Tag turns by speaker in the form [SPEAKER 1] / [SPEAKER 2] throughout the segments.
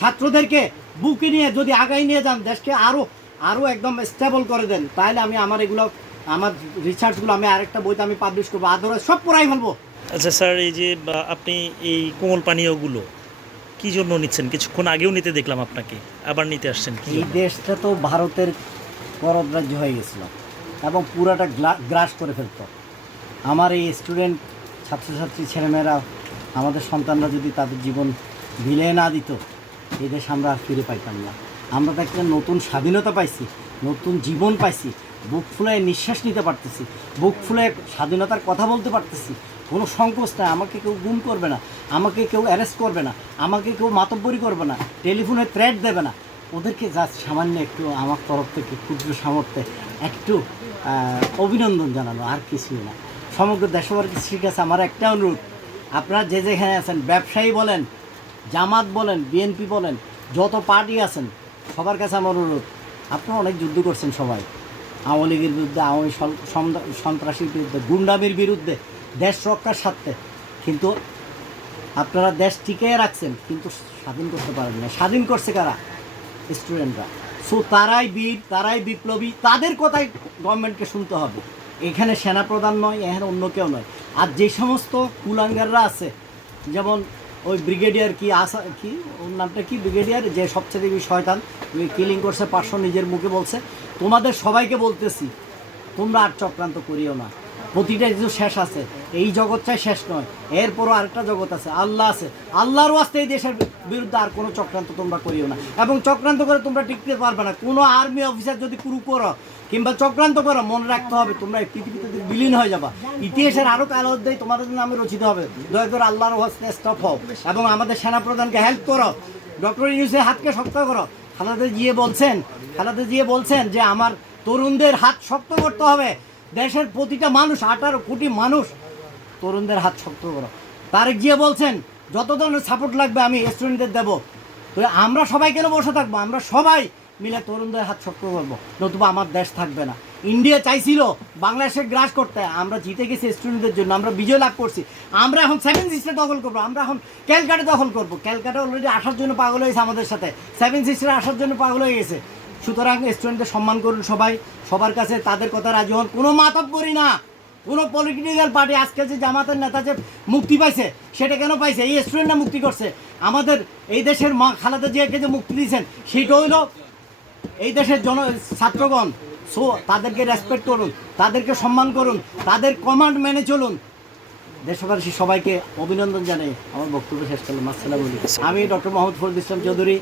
[SPEAKER 1] ছাত্রদেরকে বুকে নিয়ে যদি আগাই নিয়ে যান দেশকে আরও আরও একদম স্টেবল করে দেন তাহলে আমি আমার এগুলো আমার রিসার্চগুলো আমি আরেকটা বইতে আমি পাবলিশ করব। আদারওয়াইজ সব পড়াই ফেলব।
[SPEAKER 2] আচ্ছা স্যার এই যে আপনি এই কোমল পানীয়গুলো কি জন্য নিচ্ছেন? কিছুক্ষণ আগেও নিতে দেখলাম আপনাকে আবার নিতে আসছেন কি
[SPEAKER 1] এই দেশটা তো ভারতের করদ্রাজ্য হয়ে গেছিল এবং পুরাটা গ্রাস করে ফেলতো। আমার এই স্টুডেন্ট ছাত্রছাত্রী ছেলেমেয়েরা আমাদের সন্তানরা যদি তাদের জীবন বিলিয়ে না দিত এই দেশ আমরা আর ফিরে পাইতাম না। আমরা তো একটা নতুন স্বাধীনতা পাইছি, নতুন জীবন পাইছি, বুক ফুলে নিঃশ্বাস নিতে পারতেছি, বুক ফুলে স্বাধীনতার কথা বলতে পারতেছি। কোনো সংকোচ নাই, আমাকে কেউ গুম করবে না, আমাকে কেউ অ্যারেস্ট করবে না, আমাকে কেউ মাতব্বরি করবে না টেলিফোনে থ্রেট দেবে না। ওদেরকে যা সামান্য একটু আমার তরফ থেকে ক্ষুদ্র সামর্থ্যে একটু অভিনন্দন জানানো, আর কিছুই না। সমগ্র দেশবাসীর কাছে আমার একটা অনুরোধ। আপনারা যে যেখানে আছেন, ব্যবসায়ী বলেন জামাত বলেন, বিএনপি বলেন, যত পার্টি আছেন, সবার কাছে আমার অনুরোধ, আপনারা অনেক যুদ্ধ করছেন সবাই। আওয়ামী লীগের বিরুদ্ধে, আওয়ামী সন- সন- সন্ত্রাসীর বিরুদ্ধে, গুন্ডামির বিরুদ্ধে, দেশ রক্ষার স্বার্থে। কিন্তু আপনারা দেশ টিকিয়ে রাখছেন, কিন্তু স্বাধীন করতে পারেন না। স্বাধীন করছে কারা? স্টুডেন্টরা। সো তারাই বীর, তারাই বিপ্লবী, তাদের কথাই গভর্নমেন্টকে শুনতে হবে। এখানে সেনাপ্রধান নয়, এখানে অন্য কেউ নয়। আর যে সমস্ত কুলাঙ্গাররা আছে, যেমন ওই ব্রিগেডিয়ার কি আসা কি? ওর নামটা কি? ব্রিগেডিয়ার? যে সবচেয়ে বেশি শয়তান, ওই কিলিং করছে পার্শ্ব নিজের মুখে বলছে, তোমাদের সবাইকে বলতেছি, তোমরা আর চক্রান্ত করিও না। প্রতিটা কিছু শেষ আছে। এই জগৎ জগৎটাই শেষ নয়, এরপরও আরেকটা জগৎ আছে, আল্লাহ আছে। আল্লাহর ওয়াস্তে এই দেশের বিরুদ্ধে আর কোনো চক্রান্ত তোমরা করিও না। এবং চক্রান্ত করে তোমরা টিকতে পারবে না। কোনো আর্মি অফিসার যদি কুরু করো কিংবা চক্রান্ত করো, মনে রাখতে হবে, তোমরা এই পৃথিবীতে বিলীন হয়ে যাবা, ইতিহাসের আরও কালো অধ্যায় তোমাদের নামে রচিত হবে। দয়া করে আল্লাহর ওয়াস্তে স্টপ হও এবং আমাদের সেনাপ্রধানকে হেল্প করো। ডক্টর ইউনুসের হাতকে শক্ত করো। খালাদা জিয়ে বলছেন, খালাদা জিয়ে বলছেন যে আমার তরুণদের হাত শক্ত করতে হবে। দেশের প্রতিটা মানুষ, আঠারো কোটি মানুষ তরুণদের হাত শক্ত করো। তারেক জিয়া বলছেন, যত ধরনের সাপোর্ট লাগবে আমি স্টুডেন্টদের দেবো। তো আমরা সবাই কেন বসে থাকব? আমরা সবাই মিলে তরুণদের হাত শক্ত করব। নতুবা আমার দেশ থাকবে না। ইন্ডিয়া চাইছিল বাংলাদেশে গ্রাস করতে। আমরা জিতে গেছি স্টুডেন্টদের জন্য। আমরা বিজয় লাভ করছি। আমরা এখন সেভেন সিস্টার দখল করব। আমরা এখন ক্যালকাটা দখল করব। ক্যালকাটা অলরেডি আসার জন্য পাগল হয়েছে আমাদের সাথে। সেভেন সিস্টার আসার জন্য পাগল হয়ে গেছে। সুতরাং স্টুডেন্টদের সম্মান করুন সবাই। সবার কাছে তাদের কথা রাজি হন। কোনো মাতব করি না। কোনো পলিটিক্যাল পার্টি আজকে যে জামাতের নেতা যে মুক্তি পাইছে, সেটা কেন পাইছে? এই স্টুডেন্টরা মুক্তি করছে। আমাদের এই দেশের মা খালেদা জিয়াকে যে মুক্তি দিয়েছেন, সেটা হইল এই দেশের জন, ছাত্রগণ। সো তাদেরকে রেসপেক্ট করুন, তাদেরকে সম্মান করুন, তাদের কমান্ড মেনে চলুন। দেশবাসী, সবাইকে অভিনন্দন জানাই। আমার বক্তব্য শেষ করলাম। আসসালামু আমি ডক্টর মোহাম্মদ ফরিদ ইসলাম চৌধুরী।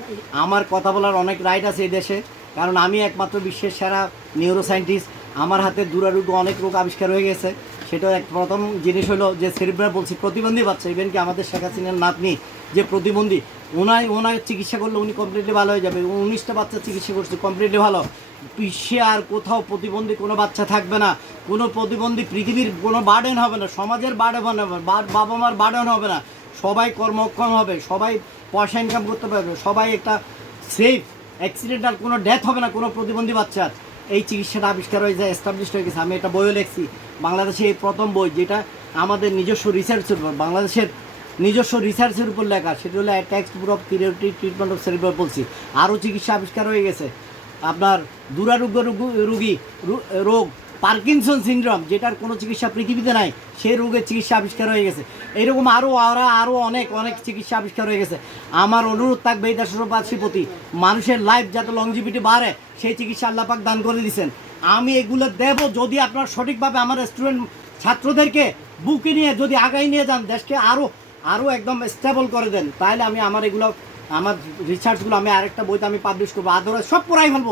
[SPEAKER 1] আমার কথা বলার অনেক রাইট আছে এই দেশে। কারণ আমি একমাত্র বিশ্বের সেরা নিউরো সায়েন্টিস্ট আমার হাতে দুরারোগ অনেক রোগ আবিষ্কার হয়ে গেছে। সেটা এক প্রথম জিনিস হলো যে সেরিব্রাল বলছি প্রতিবন্ধী বাচ্চা ইভেন কি আমাদের শেখ হাসিনার নাতনি যে প্রতিবন্ধী, ওনায় ওনার চিকিৎসা করলে উনি কমপ্লিটলি ভালো হয়ে যাবে। উনিশটা বাচ্চা চিকিৎসা করছে কমপ্লিটলি ভালো। বিশ্বে আর কোথাও প্রতিবন্ধী কোনো বাচ্চা থাকবে না। কোনো প্রতিবন্ধী পৃথিবীর কোনো বার্ডেন হবে না। সমাজের বার্ডেন হবে বাবা মার বার্ডেন হবে না। সবাই কর্মক্ষম হবে। সবাই পয়সা ইনকাম করতে পারবে। সবাই একটা সেফ অ্যাক্সিডেন্টাল কোনো ডেথ হবে না, কোনো প্রতিবন্ধী বাচ্চার এই চিকিৎসাটা আবিষ্কার হয়ে যায় এস্টাবলিশ হয়ে গেছে। আমি এটা বইও লিখছি। বাংলাদেশে এই প্রথম বই যেটা আমাদের নিজস্ব রিসার্চের উপর, বাংলাদেশের নিজস্ব রিসার্চের উপর লেখা, সেটা হলো attacks of theoretic treatment of cerebral বলছি আরও চিকিৎসা আবিষ্কার হয়ে গেছে। আপনার দুরারোগ্য রোগ- রোগ পার্কিনসন সিনড্রোম যেটার কোনো চিকিৎসা পৃথিবীতে নাই, সেই রোগের চিকিৎসা আবিষ্কার হয়ে গেছে। এরকম আরও আরও আরও অনেক অনেক চিকিৎসা আবিষ্কার হয়ে গেছে। আমার অনুরোধ থাকবে এই দেশবাসীর প্রতি মানুষের লাইফ যাতে লংজিভিটি বাড়ে, সেই চিকিৎসা আল্লাপাক দান করে দিয়েছেন আমি এগুলো দেব যদি আপনার সঠিকভাবে আমার স্টুডেন্ট ছাত্রদেরকে বুকে নিয়ে যদি আগাই নিয়ে যান, দেশকে আরও আরও একদম স্টেবল করে দেন, তাহলে আমি আমার এগুলো, আমার রিসার্চগুলো আমি আরেকটা বইতে আমি পাবলিশ করব। আদরে সব পড়াই ফেলব।